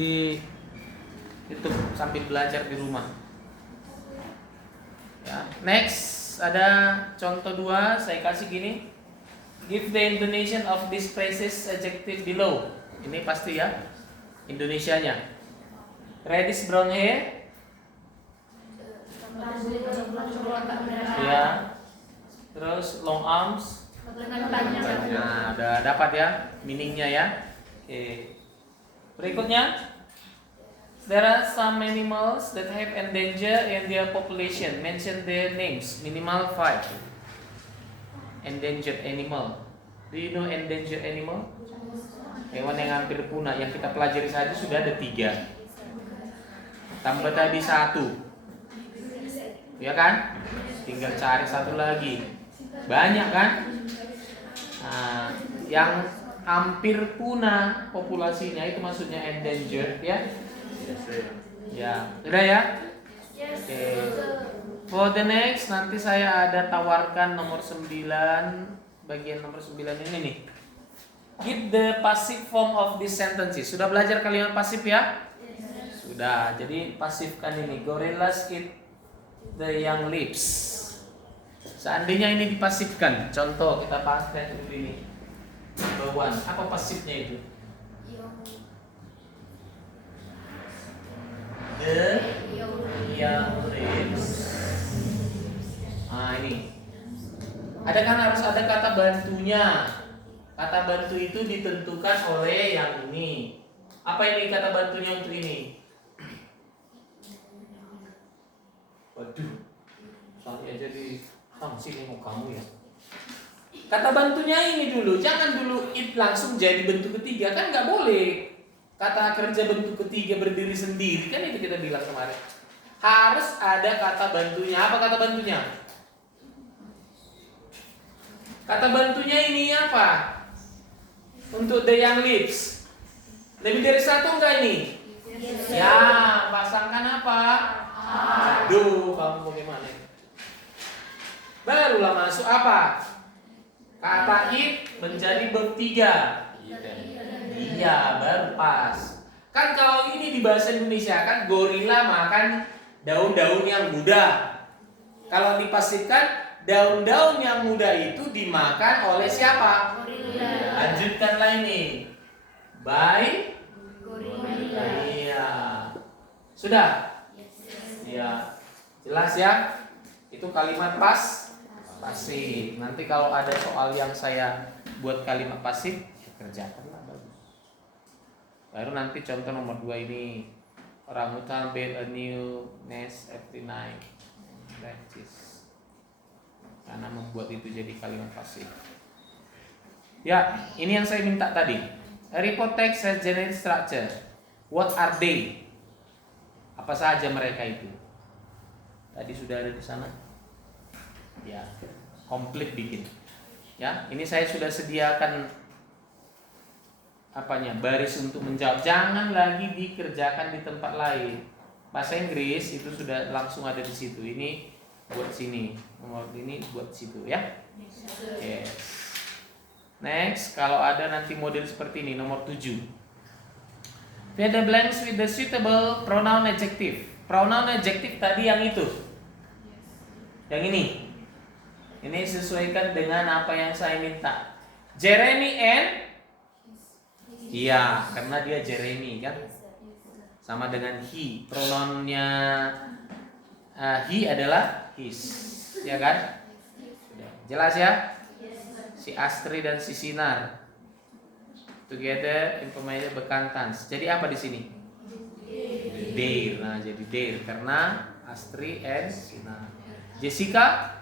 di YouTube sambil belajar di rumah. Ya, next ada contoh 2, saya kasih gini. Give the intonation of these phrases adjective below. Ini pasti ya Indonesianya. Reddish brown hair. Ya. Terus long arms. Nah, udah dapat ya meaningnya ya. Oke. Berikutnya, there are some animals that have endanger in their population. Mention their names. Minimal 5. Endangered animal. Do you know endangered animal? Hewan yang hampir punah. Yang kita pelajari saja sudah ada 3. Tambah tadi 1. Ya kan? Tinggal cari 1 lagi. Banyak kan? Nah, yang hampir punah populasinya itu maksudnya endangered ya. Ya, udah ya? Oke. For the next nanti saya ada tawarkan nomor 9, bagian nomor 9 ini nih. Give the passive form of these sentences. Sudah belajar kalimat pasif ya? Sudah. Jadi pasifkan ini. Gorillas eat the young leaves. Seandainya ini dipasifkan, contoh kita pakai seperti ini. Number 1. Apa pasifnya itu? The young leaves. Nah ini. Ada kan harus ada kata bantunya. Kata bantu itu ditentukan oleh yang ini. Apa ini kata bantunya untuk ini? Waduh, saya jadi sih nengok kamu ya. Kata bantunya ini dulu, jangan dulu it langsung jadi bentuk ketiga, kan nggak boleh. Kata kerja bentuk ketiga berdiri sendiri, kan itu kita bilang kemarin. Harus ada kata bantunya. Apa kata bantunya? Kata bantunya ini apa? Untuk the young leaves. Lebih dari 1 enggak ini? Ya, pasangkan apa? Aduh, kamu bagaimana? Barulah masuk apa? Kata it menjadi verb 3. Iya, baru pas. Kan kalau ini di bahasa Indonesia kan gorila makan daun-daun yang muda. Kalau dipasifkan daun-daun yang muda itu dimakan oleh siapa? Gorila. Lanjutkanlah ini. By gorila. Iya. Sudah? Iya. Jelas ya? Itu kalimat pasif. Nanti kalau ada soal yang saya buat kalimat pasif, kerjakanlah bagus. Baru nanti contoh nomor 2 ini. Orangutan build a new nest every night. Branches. Karena membuat itu jadi kalimat pasif. Ya, ini yang saya minta tadi. A report text has generic structure. What are they? Apa saja mereka itu? Tadi sudah ada di sana. Ya, komplit bikin. Ya, ini saya sudah sediakan apanya? Baris untuk menjawab. Jangan lagi dikerjakan di tempat lain. Bahasa Inggris itu sudah langsung ada di situ. Ini buat sini, nomor ini buat situ ya. Yes. Next, kalau ada nanti model seperti ini, nomor 7. Fill the blanks with the suitable pronoun adjective. Pronoun adjective tadi yang itu. Yang ini. Ini sesuaikan dengan apa yang saya minta. Jeremy and iya, karena dia Jeremy kan. Sama dengan he. Pronounnya he adalah his. Ya kan? Jelas ya? Si Astri dan si Sinar. Together information bekantan. Jadi apa di sini? Their. Nah, jadi their karena Astri and Sinar. Jessica?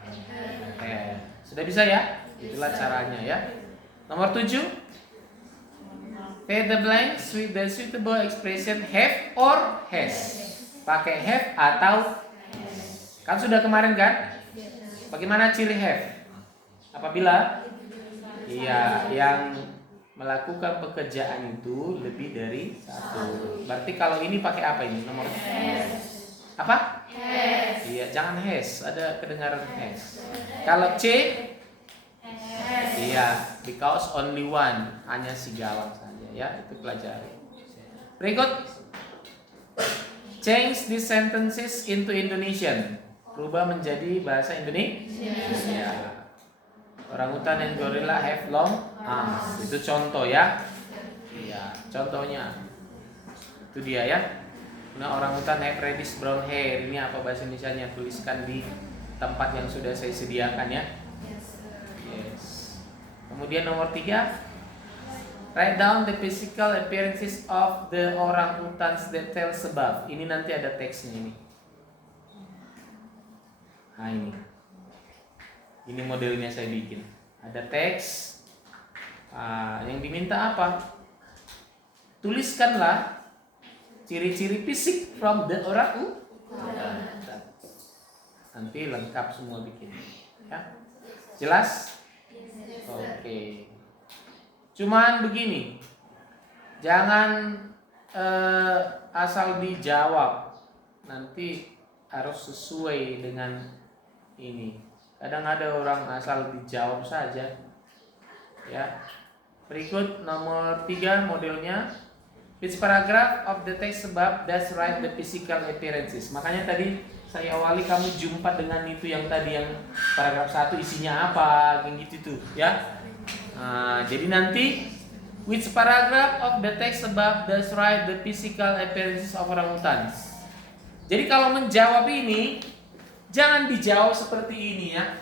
Sudah bisa ya? Itulah caranya ya. Nomor 7. Fill the blanks with the suitable expression have or has. Pakai have atau has. Kan sudah kemarin kan? Bagaimana ciri have? Apabila yang melakukan pekerjaan itu lebih dari 1. Berarti kalau ini pakai apa ini? Nomor has. Apa? Has. Iya, jangan has. Ada kedengaran has. Kalau C? Has. Iya, because only one. Hanya si galang saja ya. Itu pelajari. Berikut, change these sentences into Indonesian. Rubah menjadi bahasa Indonesia. Ya. Orangutan and gorilla have long arms. Itu contoh ya. Iya, contohnya. Itu dia ya. Nah, orangutan have reddish brown hair. Ini apa bahasa Indonesianya? Tuliskan di tempat yang sudah saya sediakan ya. Yes. Kemudian nomor 3, write down the physical appearances of the orangutans details above. Ini nanti ada teksnya ini. Nah ini. Ini modelnya saya bikin. Ada teks. Yang diminta apa? Tuliskanlah ciri-ciri fisik from the orangutan. Nanti lengkap semua bikin. Ya. Jelas? Oke. Cuman begini, jangan asal dijawab, nanti harus sesuai dengan ini. Kadang ada orang asal dijawab saja. Ya. Berikut nomor 3 modelnya. Which paragraph of the text above does write the physical appearances? Makanya tadi saya awali kamu jumpa dengan itu yang tadi yang paragraf 1 isinya apa, kayak gitu tuh, ya. Jadi nanti which paragraph of the text above does write the physical appearances of orangutans. Jadi kalau menjawab ini jangan dijawab seperti ini ya.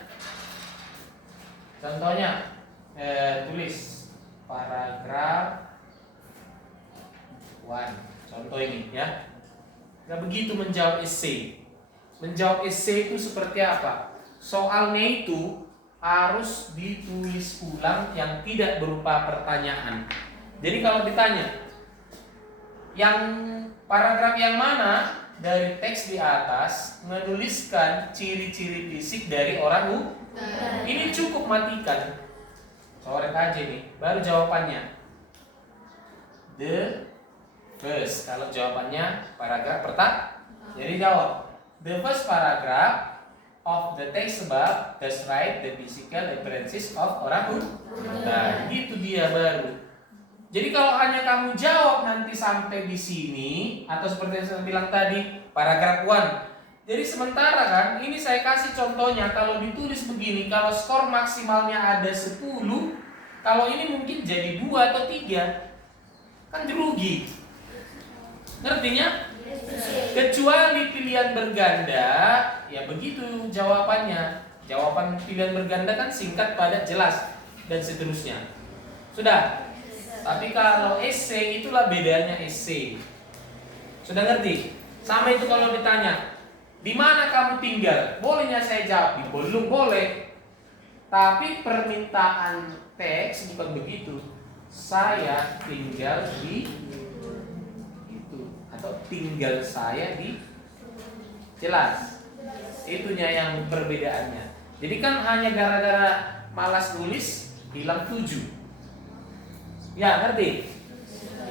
Contohnya tulis paragraf 1. Contoh ini ya. Nah begitu menjawab essay. Menjawab essay itu seperti apa? Soalnya itu harus ditulis ulang yang tidak berupa pertanyaan. Jadi kalau ditanya, yang paragraf yang mana dari teks di atas menuliskan ciri-ciri fisik dari orang ini cukup matikan. Coret aja nih, baru jawabannya. The first, kalau jawabannya paragraf pertama, jadi jawab the first paragraph of the text above does write the physical appearances of orangutan. Nah, itu dia baru. Jadi kalau hanya kamu jawab nanti sampai di sini atau seperti yang saya bilang tadi paragraf 1. Jadi sementara kan ini saya kasih contohnya kalau ditulis begini, kalau skor maksimalnya ada 10, kalau ini mungkin jadi 2 atau 3. Kan rugi. Ngertinya? Kecuali pilihan berganda, ya begitu jawabannya. Jawaban pilihan berganda kan singkat, padat, jelas dan seterusnya. Sudah. Tapi kalau essay itulah bedanya essay. Sudah ngerti? Sama itu kalau ditanya, di mana kamu tinggal? Bolehnya saya jawab, belum boleh. Tapi permintaan teks bukan begitu. Saya tinggal di itu atau tinggal saya di, jelas. Itunya yang perbedaannya. Jadi kan hanya gara-gara malas nulis hilang 7. Ya, ngerti?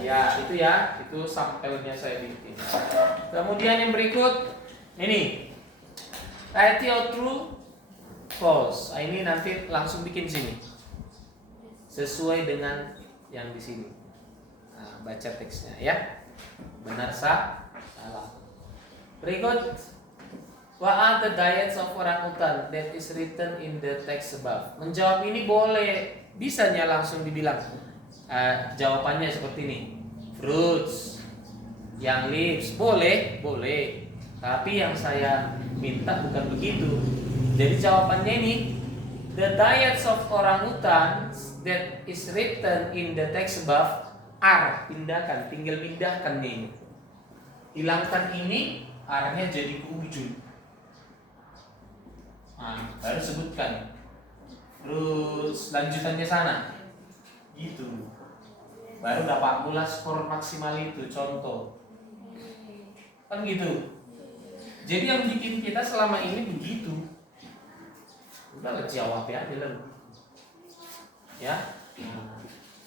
Ya, itu sampelnya saya bikin. Kemudian yang berikut ini. Write or true, false. Ini nanti langsung bikin sini. Sesuai dengan yang di sini. Baca teksnya ya. Benar salah. Berikut, what are the diets of orangutan that is written in the text above? Menjawab ini boleh, bisanya langsung dibilang. Jawabannya seperti ini. Fruits, yang leaves, boleh. Tapi yang saya minta bukan begitu. Jadi jawabannya ini, the diets of orangutan that is written in the text above are, pindahkan, tinggal pindahkan nih. Hilangkan ini, arahnya jadi ke ujung. Baru sebutkan. Terus lanjutannya sana. Gitu. Baru dapat pula skor maksimal itu, contoh. Kan gitu. Jadi yang bikin kita selama ini begitu. Udah jawab ya, jalan. Ya.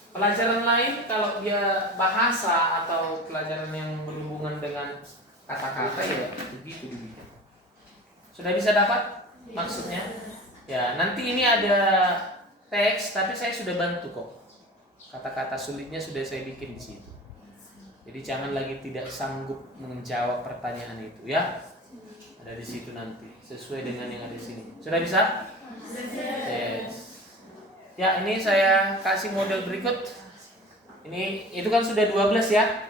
Pelajaran lain kalau dia bahasa atau pelajaran yang berhubungan dengan kata-kata ya begitu. Sudah bisa dapat maksudnya? Ya, nanti ini ada teks tapi saya sudah bantu kok. Kata-kata sulitnya sudah saya bikin di situ. Jadi jangan lagi tidak sanggup menjawab pertanyaan itu ya. Ada di situ nanti sesuai dengan yang ada di sini. Sudah bisa? Yes. Ya, ini saya kasih model berikut. Ini itu kan sudah 12 ya.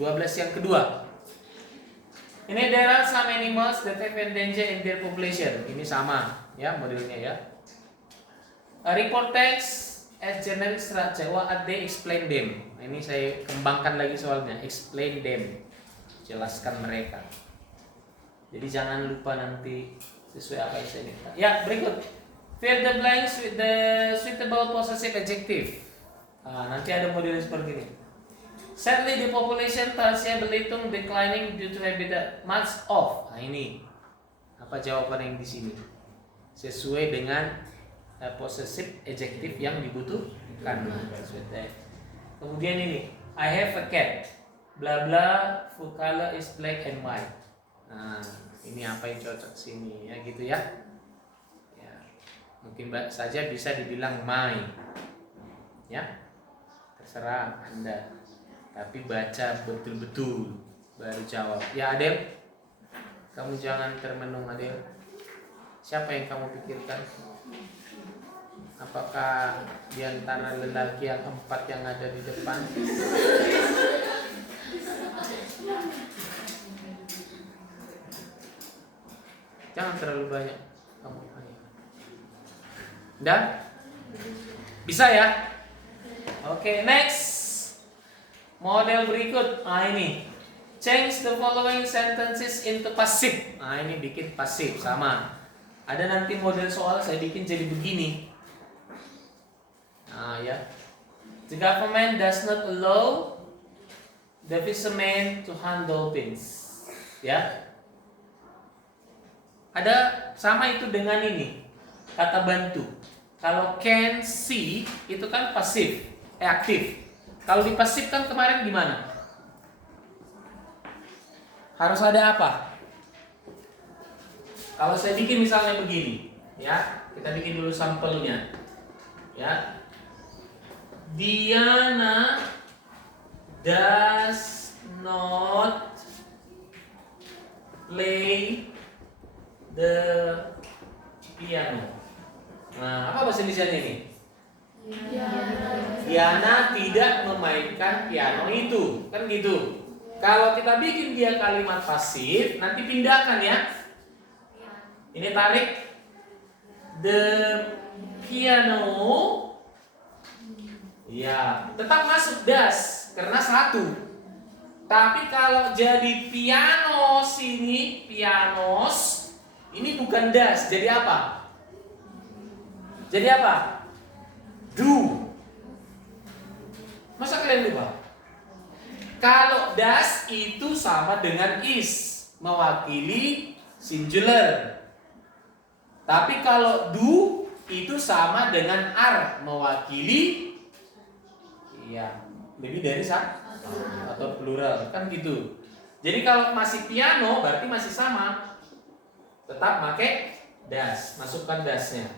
12 yang kedua. Ini there are some animals that have endangered in their population. Ini sama ya modelnya ya. Report text as generic structure. What are they? Explain them. Ini saya kembangkan lagi soalnya. Explain them. Jelaskan mereka. Jadi jangan lupa nanti sesuai apa yang saya minta. Ya, berikut. Fill the blanks with the suitable possessive adjective. Nanti ada model seperti ini. Sadly, the population Tarsia Belitung declining due to habitat much of. Ini apa jawaban yang di sini? Sesuai dengan possessive adjective yang dibutuhkan. Kemudian ini, I have a cat. Bla bla, food color is black and white. Nah, ini apa yang cocok sini ya gitu ya. Ya. Mungkin saja bisa dibilang my. Ya. Terserah Anda. Tapi baca betul-betul baru jawab. Ya Adel, kamu jangan termenung Adel. Siapa yang kamu pikirkan? Apakah di antara lelaki yang 4 yang ada di depan? Jangan terlalu banyak kamu tanya. Dan bisa ya? Oke, next. Model berikut. Ini. Change the following sentences into passive. Ini bikin pasif sama. Ada nanti model soal saya bikin jadi begini. Ya. The government does not allow the fishermen to hunt dolphins. Ya. Ada sama itu dengan ini. Kata bantu. Kalau can see itu kan pasif, aktif. Kalau dipasifkan kemarin gimana? Harus ada apa? Kalau saya bikin misalnya begini, ya, kita bikin dulu sampelnya, ya. Diana does not play the piano. Nah, apa bahasa Indonesia ini? Diana tidak memainkan piano itu, kan gitu. Kalau kita bikin dia kalimat pasif, nanti pindahkan ya. Ini tarik the piano. Ya, tetap masuk das karena satu. Tapi kalau jadi piano sini, pianos, ini bukan das, jadi apa? Jadi apa? Do. Masa kalian lupa? Kalau das itu sama dengan is, mewakili singular. Tapi kalau do itu sama dengan are, mewakili lebih dari satu atau plural, kan gitu. Jadi kalau masih piano berarti masih sama. Tetap pakai das, masukkan dasnya.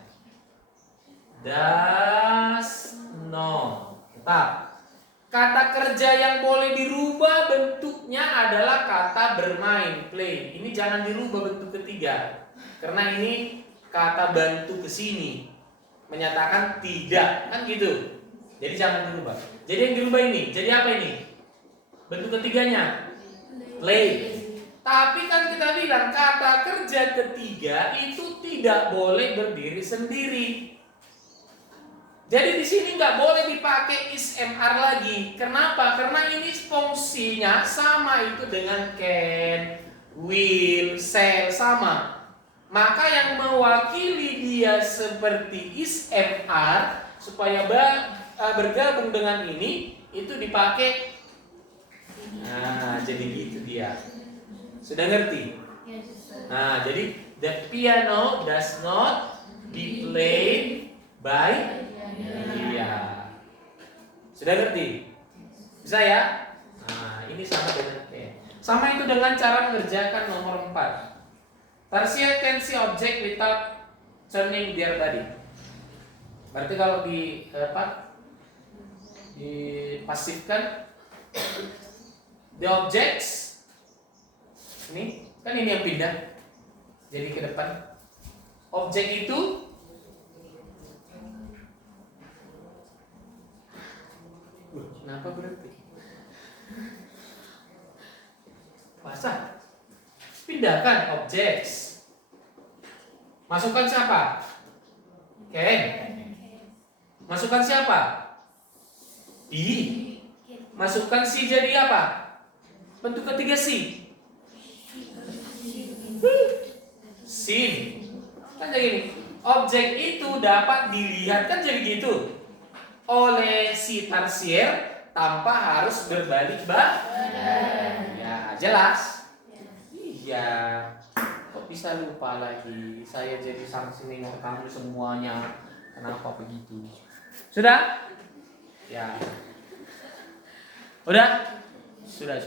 Does not. Tetap. Kata kerja yang boleh dirubah bentuknya adalah kata bermain, play. Ini jangan dirubah bentuk ketiga. Karena ini kata bantu ke sini. Menyatakan tidak, kan gitu. Jadi jangan dirubah. Jadi yang dirubah ini, jadi apa ini? Bentuk ketiganya play. Tapi kan kita bilang kata kerja ketiga itu tidak boleh berdiri sendiri. Jadi di sini nggak boleh dipakai is mr lagi. Kenapa? Karena ini fungsinya sama itu dengan can, will, shall sama. Maka yang mewakili dia seperti is mr supaya bergabung dengan ini itu dipakai. Nah, jadi gitu dia. Sudah ngerti? Nah, jadi the piano does not be played by. Iya. Sudah ngerti? Bisa ya? Nah, ini sama dengan sama itu dengan cara mengerjakan nomor 4. Tarsia can see object without turning their body. Berarti kalau dipasifkan The objects. Ini kan ini yang pindah. Jadi ke depan. Objek itu kenapa berhenti? Basah. Pindahkan objects. Masukkan siapa? Ken. Masukkan siapa? I. Masukkan si jadi apa? Bentuk ketiga si. Sim. Kan jadi gini. Objek itu dapat dilihat kan jadi gitu. Oleh si tarsier tanpa harus berbalik badan. Ya, jelas. Iya. Kok bisa lupa lagi? Saya jadi sanksi nengok kamu semuanya. Kenapa begitu? Sudah? Ya. Udah? Sudah.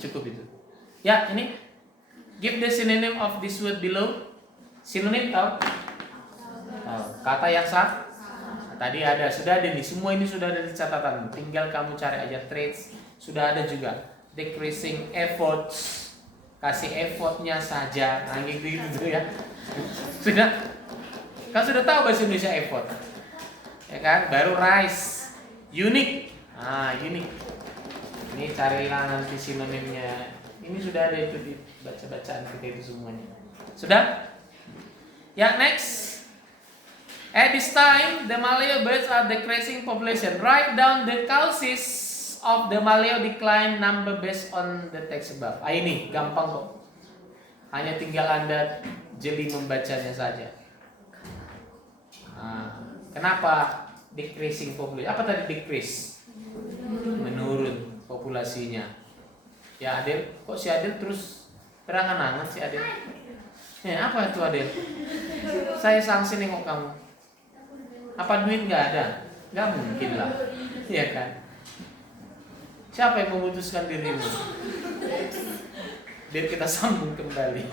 Cukup itu. Ya, ini. Give the synonym of this word below. Sinonim tahu? Tahu. Kata yang sah? Tadi ada, sudah ada nih. Semua ini sudah ada di catatan. Tinggal kamu cari aja traits. Sudah ada juga. Decreasing efforts. Kasih effortnya saja. Nah, gitu ya. Sudah. Kan sudah tahu bahasa Indonesia effort. Ya kan? Baru rise. Unique. Unique. Ini carilah nanti sinonimnya. Ini sudah ada itu di bacaan kita itu semuanya. Sudah? Ya, next. At this time, the Maleo birds are decreasing population. Write down the causes of the Maleo decline number based on the text above. Ini gampang kok. Hanya tinggal Anda jeli membacanya saja. Kenapa decreasing population? Apa tadi decrease? Menurun populasinya. Ya Adel, kok si Adel terus berangan-angan si Adel? Ya apa itu Adel? Saya sanksi nengok kamu. Apa duit nggak ada? Nggak mungkin lah, iya kan? Siapa yang memutuskan dirimu? Biar kita sambung kembali.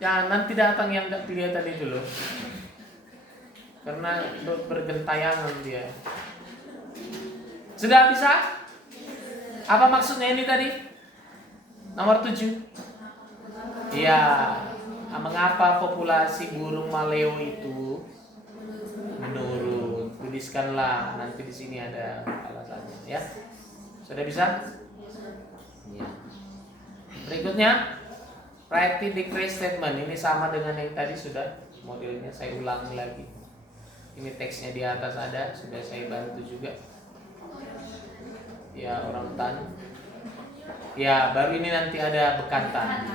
Ya nanti datang yang nggak kelihatan itu loh, karena bergentayangan dia. Sudah bisa? Apa maksudnya ini tadi? Nomor 7. Iya. Mengapa populasi burung maleo itu menurun? Tuliskanlah, nanti di sini ada alasannya ya. Sudah bisa? Iya. Berikutnya, write the decrease statement. Ini sama dengan yang tadi sudah modelnya, saya ulangi lagi. Ini teksnya di atas ada, sudah saya bantu juga. Ya, orang tan. Ya, baru ini nanti ada bekantan.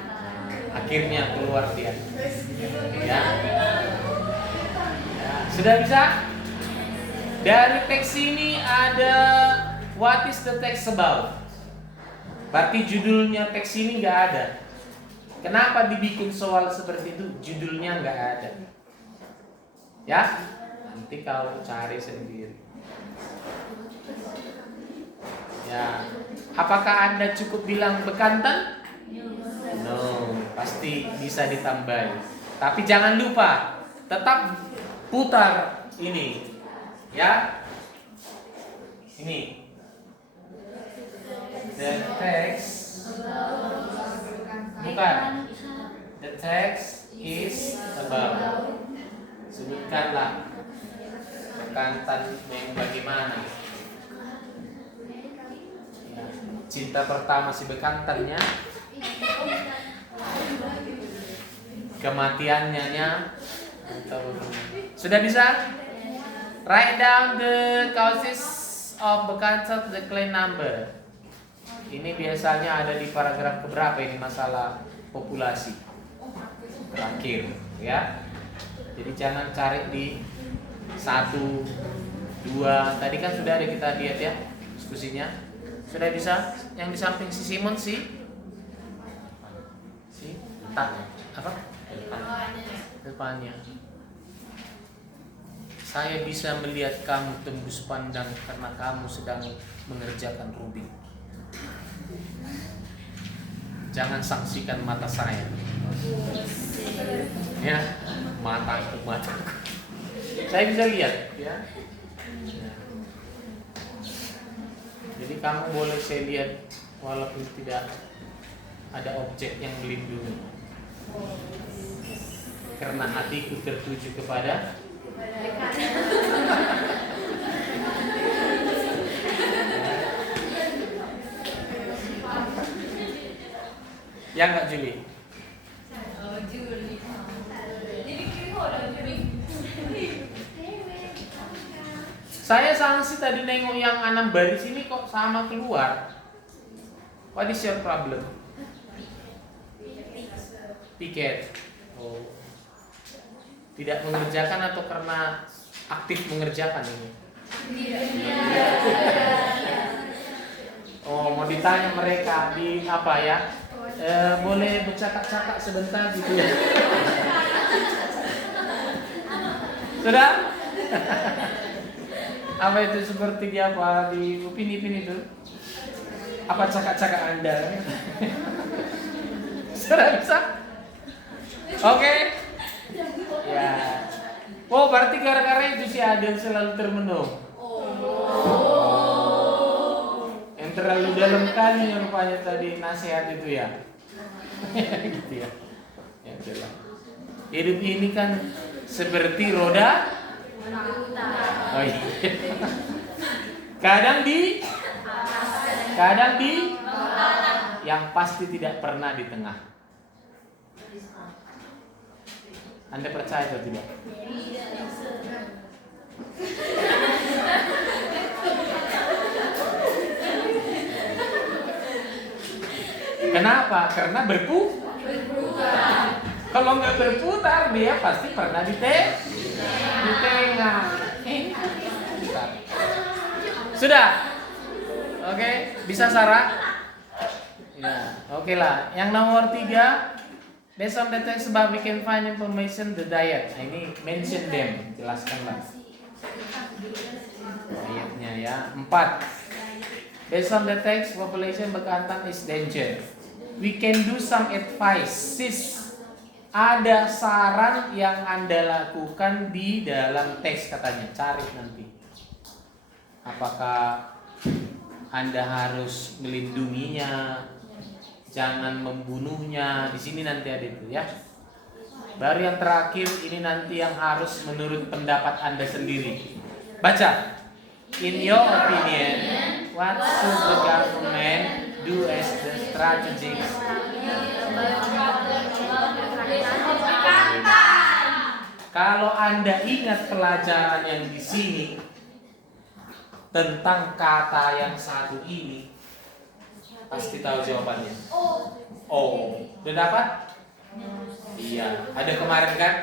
Akhirnya keluar dia. Ya. Sudah bisa? Dari teks ini ada what is the text about? Berarti judulnya teks ini nggak ada. Kenapa dibikin soal seperti itu? Judulnya nggak ada. Ya, nanti kau cari sendiri. Ya, apakah Anda cukup bilang bekantan? No, pasti bisa ditambahin. Tapi jangan lupa tetap putar ini, ya. Ini the text, bukan. The text is about. Sebutkanlah bekantan yang bagaimana. Ya, cinta pertama si bekantannya. Kematiannya sudah bisa? Write down the causes of bekantan decline number. Ini biasanya ada di paragraf keberapa ini masalah populasi terakhir ya. Jadi jangan cari di 1, 2. Tadi kan sudah ada kita lihat ya diskusinya. Sudah bisa? Yang di samping si Simon depannya. Saya bisa melihat kamu tembus pandang karena kamu sedang mengerjakan Rubik. Jangan saksikan mata saya. Ya, mataku. Saya bisa lihat, ya. Jadi kamu boleh saya lihat walaupun tidak ada objek yang melindungi. Karena hatiku tertuju kepada ya enggak Juli? Saya sanksi tadi nengok yang 6 baris ini kok sama keluar. What is your problem? Tiket. Oh. Tidak mengerjakan atau karena aktif mengerjakan ini? Oh, mau ditanya mereka di apa ya? Boleh bercakap-cakap sebentar gitu ya? Sudah? Apa itu seperti di apa di Upin-Ipin itu? Apa cakap-cakap Anda? Sudah bisa? Oke. Ya. Oh, berarti gara-gara itu si Adel selalu termenung. Yang terlalu dalam kali rupanya tadi nasihat itu ya. Gitu ya. Ya itulah. Hidup ini kan seperti roda. Oh iya. Kadang di yang pasti tidak pernah di tengah. Anda percaya atau tidak? Kenapa? Karena berputar. Kalau nggak berputar dia pasti pernah di tengah. Sudah? Oke, bisa Sarah? Ya, oke lah. Yang nomor 3, based on the text above we can find information the diet. Nah, ini mention them, jelaskanlah dietnya ya. 4, based on the text population bekantan is danger. We can do some advices. Ada saran yang Anda lakukan di dalam teks katanya. Cari nanti. Apakah Anda harus melindunginya, jangan membunuhnya. Di sini nanti ada itu ya. Baru yang terakhir ini nanti yang harus menurut pendapat Anda sendiri. Baca. In your opinion, what should the government do as the strategic? Kalau Anda ingat pelajaran yang di sini tentang kata yang satu ini, pasti tahu jawabannya. Oh, udah dapat? Iya, ada kemarin kan?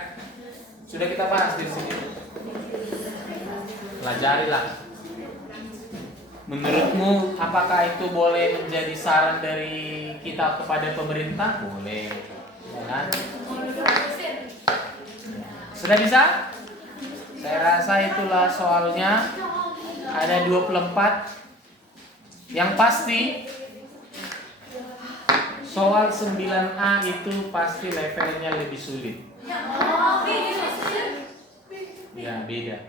Sudah kita bahas di sini. Pelajarilah. Menurutmu apakah itu boleh menjadi saran dari kita kepada pemerintah? Boleh. Ya kan? Sudah bisa? Saya rasa itulah soalnya. Ada 24. Yang pasti soal 9A itu pasti levelnya lebih sulit. Ya, beda.